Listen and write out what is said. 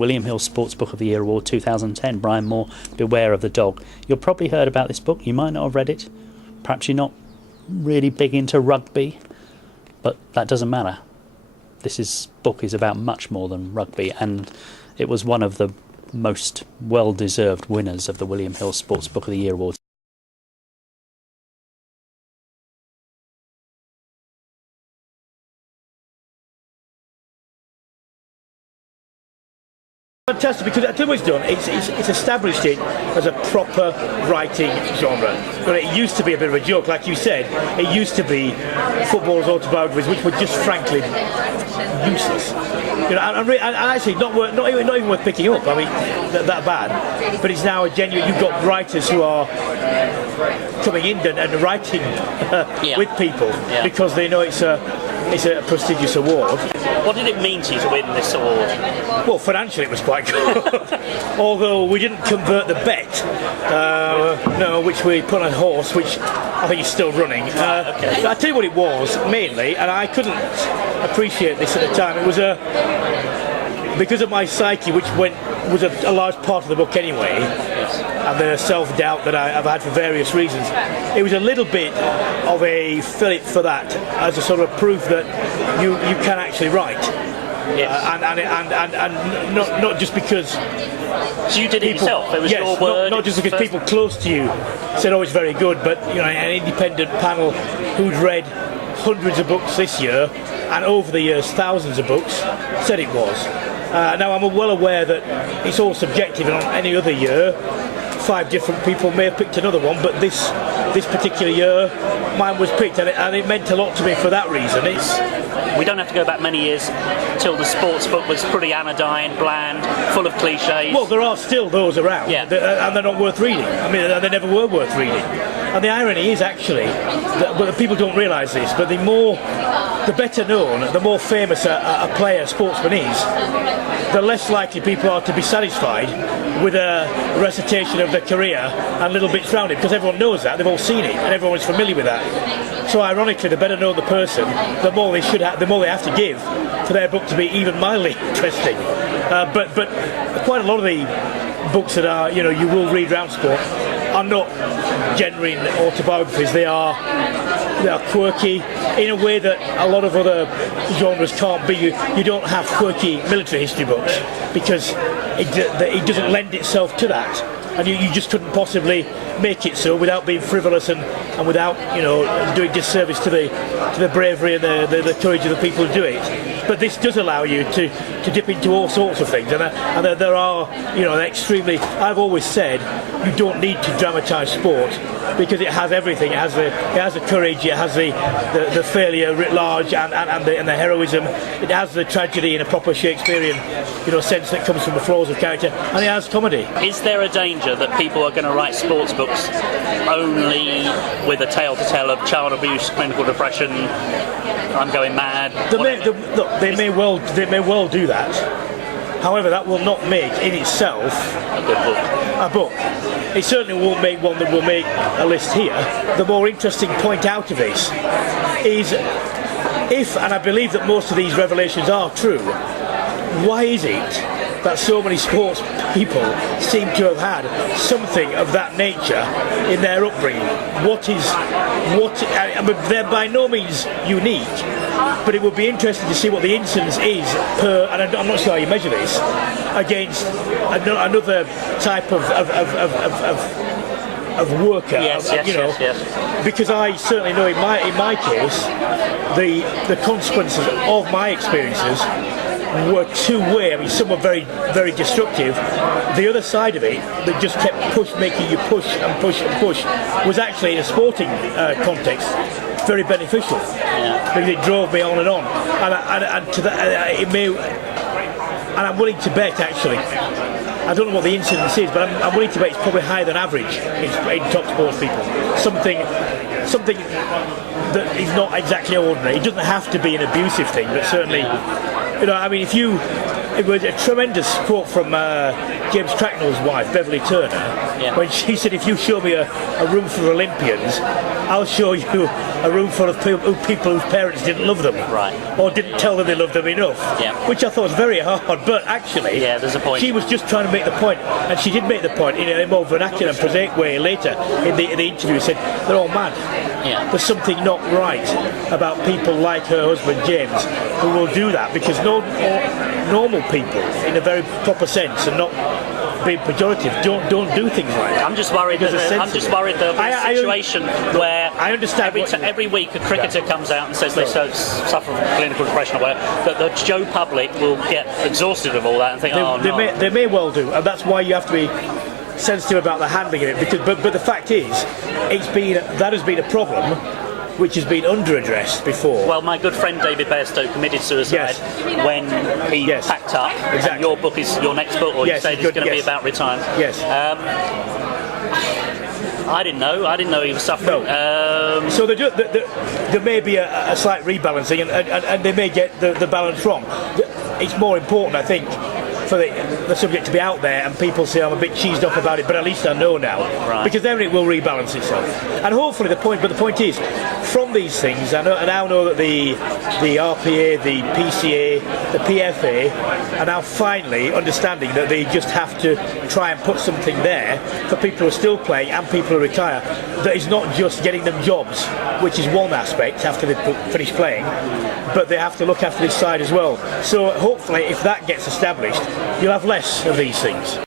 William Hill Sportsbook of the Year Award 2010, Brian Moore, Beware of the Dog. You've probably heard about this book, you might not have read it. Perhaps you're not really big into rugby, but that doesn't matter. This book is about much more than rugby, and it was one of the most well-deserved winners of the William Hill Sportsbook of the Year Award. Fantastic, because I tell you what it's done, it's established it as a proper writing genre. But it used to be a bit of a joke, like you said. It used to be footballers' autobiographies, which were just frankly useless. You know, and actually not even worth picking up. I mean, that bad. But it's now a genuine. You've got writers who are coming in and writing with people because they know it's a prestigious award. What did it mean to you to win this award? Well, financially it was quite good. Although we didn't convert the bet, which we put on a horse, which I think is still running. Okay. I'll tell you what it was, mainly, and I couldn't appreciate this at the time. It was because of my psyche, which was a large part of the book anyway, and the self-doubt that I've had for various reasons. It was a little bit of a fillip for that, as a sort of proof that you can actually write. Yes. And not just because. So you did it yourself? It was your word? Not just because people close to you said, "Oh, it's very good," but an independent panel who'd read hundreds of books this year and over the years thousands of books said it was. Now I'm well aware that it's all subjective, and on any other year 5 different people may have picked another one, but this particular year mine was picked, and it meant a lot to me for that reason. We don't have to go back many years till the sports book was pretty anodyne, bland, full of cliches. Well, there are still those around, and they're not worth reading. I mean, they never were worth reading. And the irony is actually that people don't realise this, but the better known, the more famous a player, sportsman is, the less likely people are to be satisfied with a recitation of their career and little bits around it, because everyone knows that, they've all seen it, and everyone is familiar with that. So ironically, the better known the person, the more they have to give for their book to be even mildly interesting. But quite a lot of the books that are, you will read around sport are not genuine autobiographies. They are quirky in a way that a lot of other genres can't be. You don't have quirky military history books because it doesn't lend itself to that, and you just couldn't possibly make it so without being frivolous and without doing disservice to the bravery and the courage of the people who do it. But this does allow you to dip into all sorts of things, and there are extremely. I've always said you don't need to dramatise sport because it has everything. It has the courage, it has the failure writ large, and the heroism. It has the tragedy in a proper Shakespearean sense that comes from the flaws of character, and it has comedy. Is there a danger that people are going to write sports books only with a tale to tell of child abuse, clinical depression, I'm going mad? They may well do that. However, that will not make in itself a good book. A book. It certainly won't make one that will make a list here. The more interesting point out of this is, and I believe that most of these revelations are true, why is it that so many sports people seem to have had something of that nature in their upbringing? They're by no means unique, but it would be interesting to see what the incidence is per, and I'm not sure how you measure this, against another type of worker. Yes. Because I certainly know in my case the consequences of my experiences were two-way. I mean, some were very, very destructive. The other side of it, that just kept making you push and push and push, was actually in a sporting context very beneficial, because it drove me on and on. And to that, it may. And I'm willing to bet, actually, I don't know what the incidence is, but I'm willing to bet it's probably higher than average in top sports people. Something that is not exactly ordinary. It doesn't have to be an abusive thing, but certainly. I mean, if it was a tremendous quote from James Cracknell's wife, Beverly Turner, when she said, if you show me a room full of Olympians, I'll show you a room full of people whose parents didn't love them, or didn't tell them they loved them enough, which I thought was very hard, but actually there's a point. She was just trying to make the point, and she did make the point in a more vernacular and prosaic way later in the interview. Said they're all mad. There's something not right about people like her husband James who will do that, because normal people, in a very proper sense and not being pejorative, don't do things like that. I'm just worried that there'll be a situation where I understand every week a cricketer comes out and says they suffer from clinical depression or whatever, that the Joe public will get exhausted of all that and think, they may well do, and that's why you have to be sensitive about the handling of it. Because, but the fact is, that has been a problem which has been under-addressed before. Well, my good friend David Bairstow committed suicide when he packed up. And your book is your next book, or you said it's going to be about retirement. I didn't know he was suffering. No. So there may be a slight rebalancing, and they may get the balance wrong. It's more important, I think, for the subject to be out there and people say I'm a bit cheesed up about it, but at least I know now, because then it will rebalance itself. And hopefully the point is, from these things, I now know that the RPA, the PCA, the PFA are now finally understanding that they just have to try and put something there for people who are still playing and people who retire, that is not just getting them jobs, which is one aspect after they finish playing, but they have to look after this side as well. So hopefully if that gets established, you'll have less of these things.